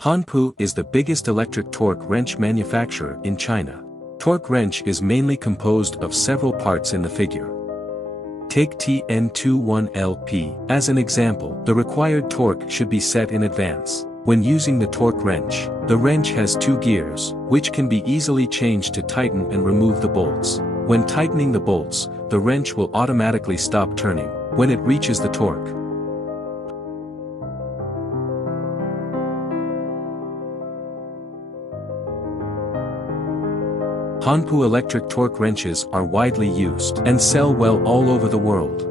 Hanpu is the biggest electric torque wrench manufacturer in China. Torque wrench is mainly composed of several parts in the figure. Take TN21LP as an example. The required torque should be set in advance. When using the torque wrench, the wrench has two gears, which can be easily changed to tighten and remove the bolts. When tightening the bolts, the wrench will automatically stop turning when it reaches the torque. Hanpu electric torque wrenches are widely used and sell well all over the world.